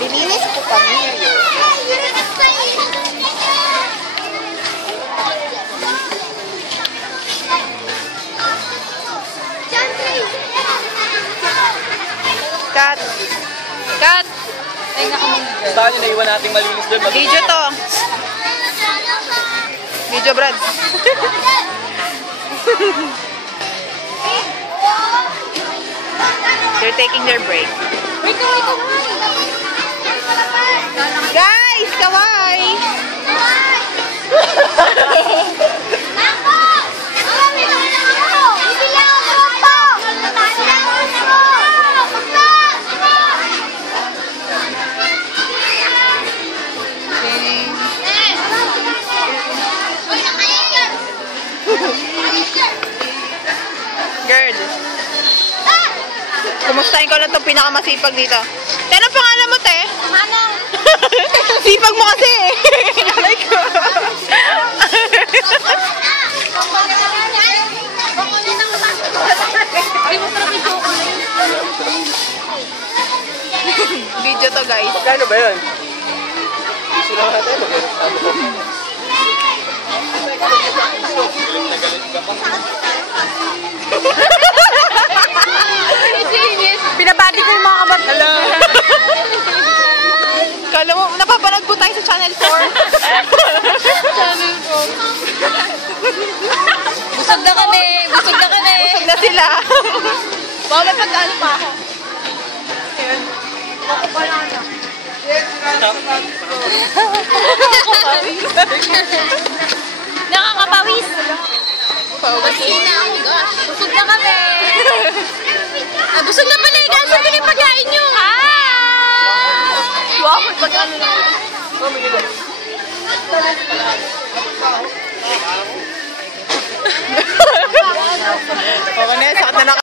Lilinis po kami. Cut! Cut! Ay, nakaminggan. Saan yung naiwan nating malinis doon? Video to. Video, Brad. They're taking their break. Guys, kawai! Girl. Kumustahin ko lang itong pinakamasipag dito. Te, anong pangalan mo, te? Ano? Sipag mo kasi eh. Like ko. Video to, guys. Magkano ba yun? Iso lang natin. Binabati ko yung mga kabat. Hello. Kala mo, napapanood po tayo sa Channel 4. Channel 4. Busog na kami. Busog na kami. Busog na sila. Baka may pagkano pa ako. Ayan. Nakakapawis. Pawis. Busog na kami. Busog na pala eh. Kasi saan yung pagkain nyo? Wow, may pag-ano na.